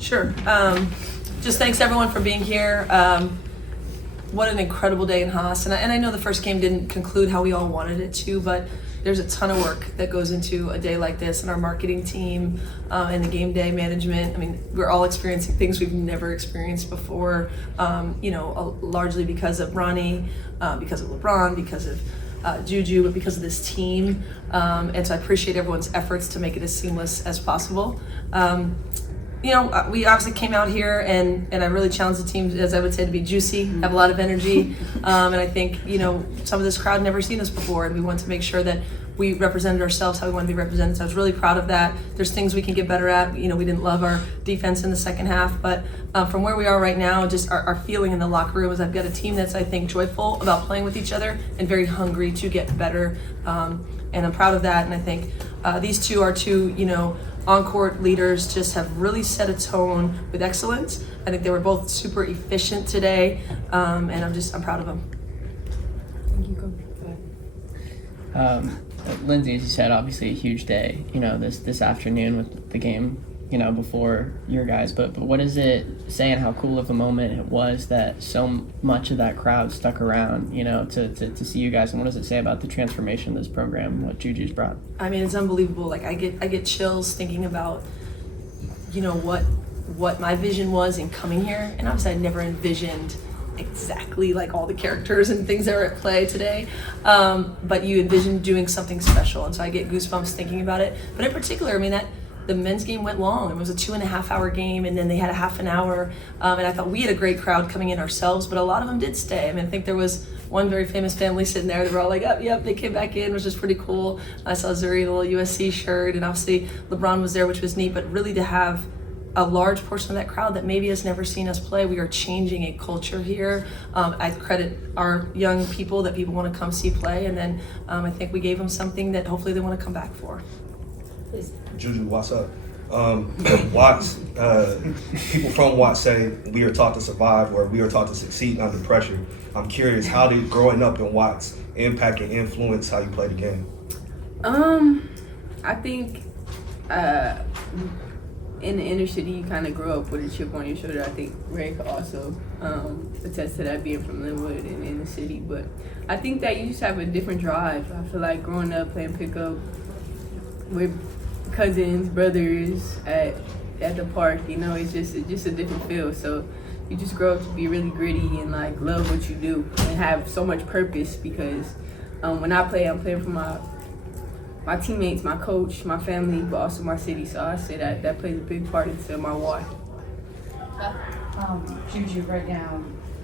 Sure. Just thanks everyone for being here. What an incredible day in Haas. And I know the first game didn't conclude how we all wanted it to, but there's a ton of work that goes into a day like this, and our marketing team and the game day management. I mean, we're all experiencing things we've never experienced before, largely because of Ronnie, because of LeBron, because of JuJu, but because of this team. And so I appreciate everyone's efforts to make it as seamless as possible. We obviously came out here and I really challenged the team, as I would say, to be juicy, have a lot of energy. And I think, some of this crowd never seen us before, and we want to make sure that we represented ourselves how we want to be represented. So I was really proud of that. There's things we can get better at. We didn't love our defense in the second half, but from where we are right now, just our feeling in the locker room is I've got a team that's, I think, joyful about playing with each other and very hungry to get better. And I'm proud of that. And I think these two are two, on-court leaders, just have really set a tone with excellence. I think they were both super efficient today, and I'm proud of them. Thank you, Coach. Lindsay, as you said, obviously a huge day, this afternoon with the game, before your guys, but what is it saying how cool of a moment it was that so much of that crowd stuck around, to see you guys, and what does it say about the transformation of this program, what JuJu's brought? I mean, it's unbelievable. Like I get chills thinking about, what my vision was in coming here, and obviously I never envisioned exactly like all the characters and things that are at play today, but you envision doing something special, and so I get goosebumps thinking about it. But in particular, I mean, that the men's game went long. It was a 2.5 hour game, and then they had a half an hour, and I thought we had a great crowd coming in ourselves, but a lot of them did stay. I mean, I think there was one very famous family sitting there. They were all like, oh, yep, they came back in, which was pretty cool. I saw Zuri in a little USC shirt, and obviously LeBron was there, which was neat, but really to have a large portion of that crowd that maybe has never seen us play. We are changing a culture here. I credit our young people that people want to come see play, and then I think we gave them something that hopefully they want to come back for. Please. JuJu, what's up? Watts, people from Watts say we are taught to survive, or we are taught to succeed under pressure. I'm curious, how did growing up in Watts impact and influence how you play the game? I think in the inner city, you kind of grow up with a chip on your shoulder. I think Rayah could also attest to that, being from Linwood and in the city. But I think that you just have a different drive. I feel like growing up playing pickup with cousins, brothers at the park, it's just a different feel. So you just grow up to be really gritty and like love what you do and have so much purpose, because when I play, I'm playing for my teammates, my coach, my family, but also my city. So I say that plays a big part into my why. JuJu, right now,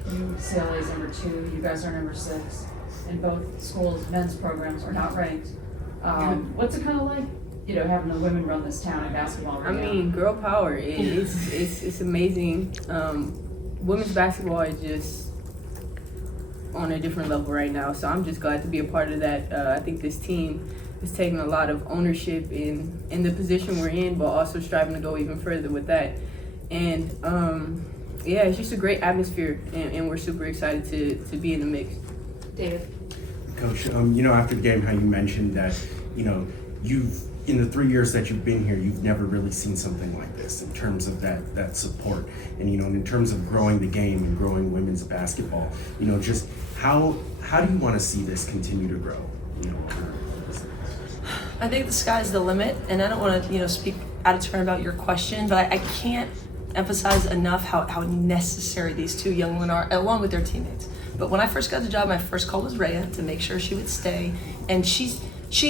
UCLA is number 2. You guys are number 6, and both schools' men's programs are not ranked. What's it kind of like, having the women run this town in basketball right now? I mean, girl power. It's amazing. Women's basketball is just on a different level right now. So I'm just glad to be a part of that. I think this team is taking a lot of ownership in the position we're in, but also striving to go even further with that. And it's just a great atmosphere, and we're super excited to be in the mix. David. Coach, after the game, how you mentioned that, you've, in the 3 years that you've been here, you've never really seen something like this in terms of that support. And, in terms of growing the game and growing women's basketball, just how do you want to see this continue to grow? I think the sky's the limit, and I don't want to, speak out of turn about your question, but I can't emphasize enough how necessary these two young women are, along with their teammates. But when I first got the job, my first call was Rayah to make sure she would stay, and she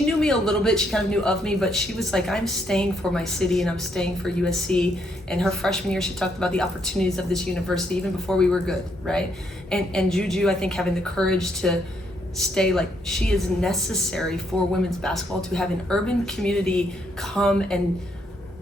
knew me a little bit, she kind of knew of me, but she was like, I'm staying for my city and I'm staying for USC. And her freshman year, she talked about the opportunities of this university even before we were good, right? And JuJu, I think, having the courage to stay, like, she is necessary for women's basketball to have an urban community come and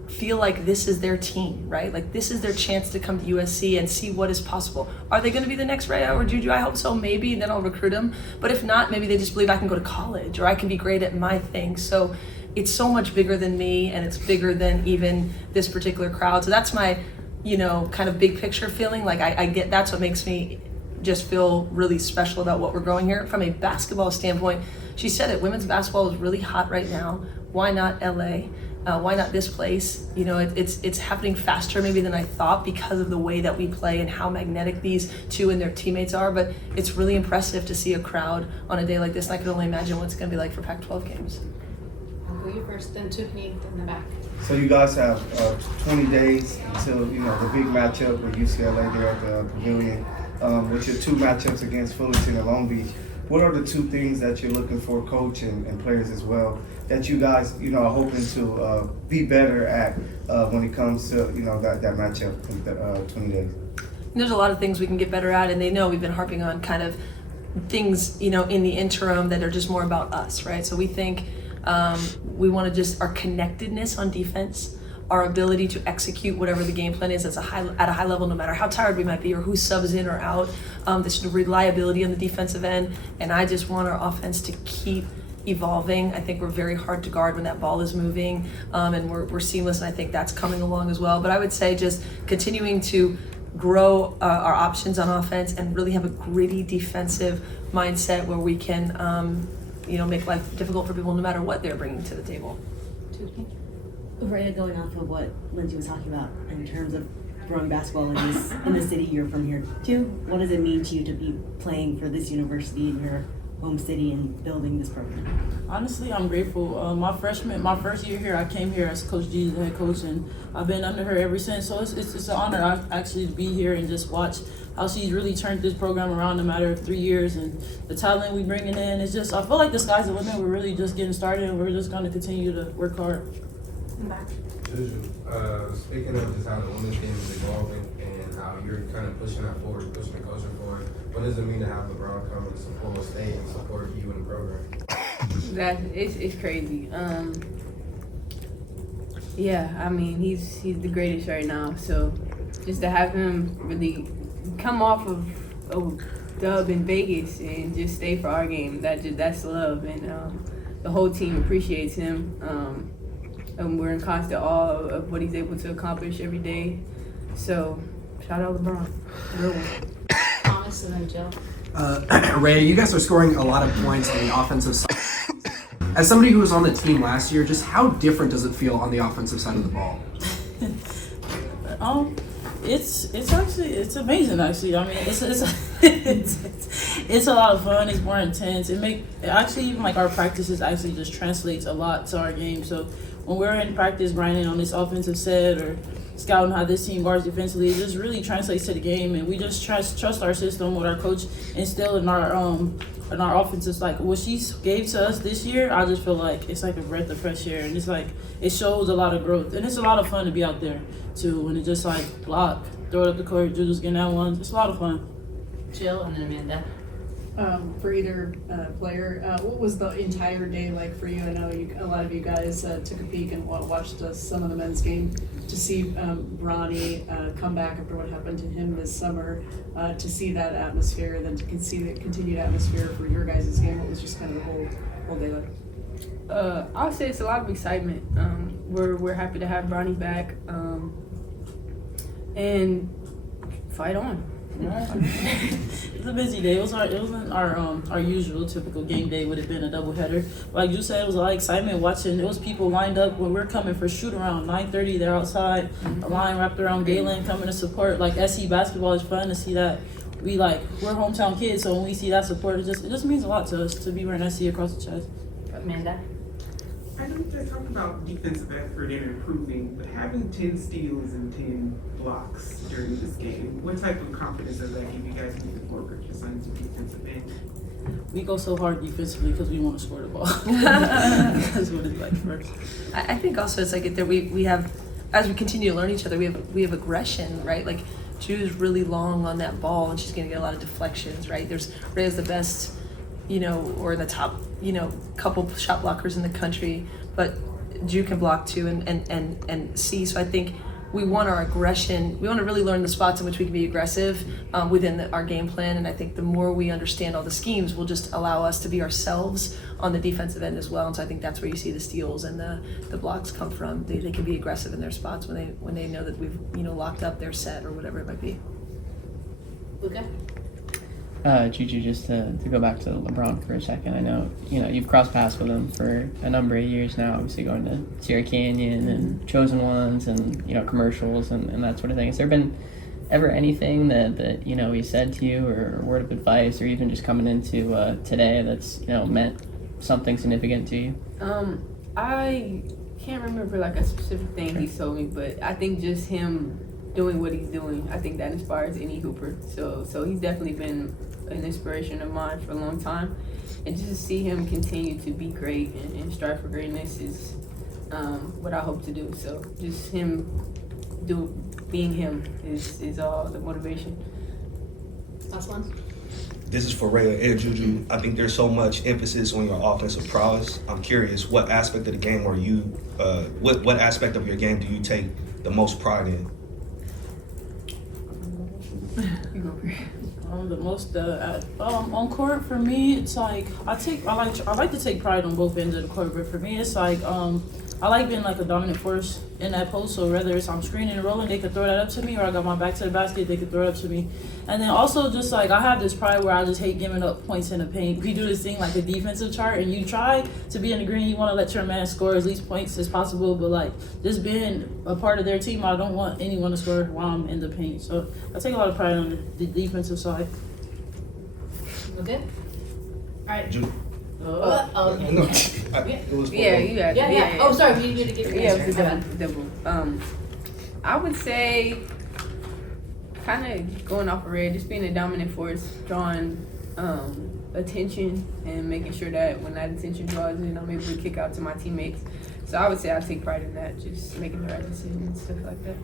feel like this is their team, right? Like, this is their chance to come to USC and see what is possible. Are they going to be the next Rayah or JuJu? I hope so, maybe, then I'll recruit them. But if not, maybe they just believe I can go to college or I can be great at my thing. So it's so much bigger than me, and it's bigger than even this particular crowd. So that's my, kind of big picture feeling. Like, I get, that's what makes me just feel really special about what we're growing here. From a basketball standpoint, she said it, women's basketball is really hot right now. Why not LA? why not this place? You know, it's happening faster maybe than I thought because of the way that we play and how magnetic these two and their teammates are. But it's really impressive to see a crowd on a day like this. And I can only imagine what it's going to be like for Pac-12 games. I'll go you first, then Tiffany in the back. So you guys have 20 days until, you know, the big matchup with UCLA there at the Pavilion. With your two matchups against Fullerton and Long Beach, what are the two things that you're looking for, coach and players as well, that you guys, you know, are hoping to be better at when it comes to, you know, that matchup in the 20 days? There's a lot of things we can get better at, and they know we've been harping on kind of things, you know, in the interim that are just more about us, right? So we think we want to just our connectedness on defense, our ability to execute whatever the game plan is at a high level, no matter how tired we might be or who subs in or out. This reliability on the defensive end, and I just want our offense to keep evolving. I think we're very hard to guard when that ball is moving, and we're seamless, and I think that's coming along as well. But I would say just continuing to grow our options on offense and really have a gritty defensive mindset where we can, you know, make life difficult for people no matter what they're bringing to the table. Rayah, going off of what Lindsay was talking about in terms of growing basketball in the city you're from here too, what does it mean to you to be playing for this university in your home city and building this program? Honestly, I'm grateful. My first year here, I came here as Coach G's head coach, and I've been under her ever since. So it's an honor actually to be here and just watch how she's really turned this program around in a matter of 3 years, and the talent we bringing in. It's just, I feel like the sky's the limit. We're really just getting started, and we're just going to continue to work hard. Back. JuJu, speaking of just how the women's game is evolving and how you're kind of pushing that forward, pushing the culture forward, what does it mean to have LeBron come and support State and support you in the program? It's crazy. Yeah, I mean he's the greatest right now. So just to have him really come off of a dub in Vegas and just stay for our game, that's love, and the whole team appreciates him. And we're in constant awe of what he's able to accomplish every day. So shout out LeBron. Real one. Thomas and then Jill. Rayah, you guys are scoring a lot of points on the offensive side. As somebody who was on the team last year, just how different does it feel on the offensive side of the ball? It's amazing actually. I mean, it's a lot of fun. It's more intense. Even like our practices actually just translates a lot to our game. So when we're in practice grinding on this offensive set or scouting how this team guards defensively, it just really translates to the game, and we just trust our system, what our coach instilled in our offenses. Like what she gave to us this year, I just feel like it's like a breath of fresh air, and it's like it shows a lot of growth, and it's a lot of fun to be out there too. When it just like block, throw it up the court, JuJu's getting that one. It's a lot of fun. Jill and then Amanda. For either player, what was the entire day like for you? I know a lot of you guys took a peek and watched some of the men's game. To see Bronny come back after what happened to him this summer, to see that atmosphere, then to see the continued atmosphere for your guys' game, what was just kind of the whole day like? I'll say it's a lot of excitement. We're happy to have Bronny back, and fight on. It's a busy day. It wasn't our usual typical game day. Would have been a doubleheader. Like you said, it was a lot of excitement watching. There was people lined up when we're coming for shoot around 9:30. They're outside, a line wrapped around Galen coming to support. Like SC basketball is fun to see that. We're hometown kids, so when we see that support, it just means a lot to us to be wearing SC across the chest. Amanda. I know you guys talked about defensive effort and improving, but having 10 steals and 10 blocks during this game, what type of confidence does that give you guys moving forward, just on the defensive end? We go so hard defensively because we want to score the ball. That's what it's like first. I think also it's like we have, as we continue to learn each other, we have aggression, right? Like Ju's really long on that ball, and she's going to get a lot of deflections, right? Rayah's the best, or in the top, couple shot blockers in the country, but Ju can block too and see. So I think we want our aggression. We want to really learn the spots in which we can be aggressive within our game plan. And I think the more we understand all the schemes will just allow us to be ourselves on the defensive end as well. And so I think that's where you see the steals and the blocks come from. They can be aggressive in their spots when they know that we've locked up their set or whatever it might be. Luca? JuJu, just to go back to LeBron for a second. I know, you've crossed paths with him for a number of years now, obviously going to Sierra Canyon and Chosen Ones and, commercials and that sort of thing. Has there been ever anything that he said to you, or a word of advice, or even just coming into today that's, meant something significant to you? I can't remember like a specific thing he told me, but I think just him doing what he's doing, I think that inspires any hooper. So he's definitely been an inspiration of mine for a long time, and just to see him continue to be great and strive for greatness is what I hope to do. So just him being him is all the motivation. Last one. This is for Rayah and JuJu. I think there's so much emphasis on your offensive prowess. I'm curious, what aspect of the game are you? What aspect of your game do you take the most pride in? You go for it. The most on court for me, it's like I like to take pride on both ends of the court, but for me it's like I like being like a dominant force in that post. So whether it's I'm screening and rolling, they could throw that up to me, or I got my back to the basket, they could throw it up to me. And then also just like I have this pride where I just hate giving up points in the paint. We do this thing like a defensive chart, and you try to be in the green, you want to let your man score as least points as possible, but like just being a part of their team, I don't want anyone to score while I'm in the paint. So I take a lot of pride on the defensive side. Okay. All right. Ju- Okay. No, it was for Yeah, you got it. Yeah. Oh, sorry. We need to get your Yeah, answer. it was a double. I would say, kind of going off of Red, just being a dominant force, drawing attention and making sure that when that attention draws in, I'm able to kick out to my teammates. So I would say I take pride in that, just making the right decisions and stuff like that.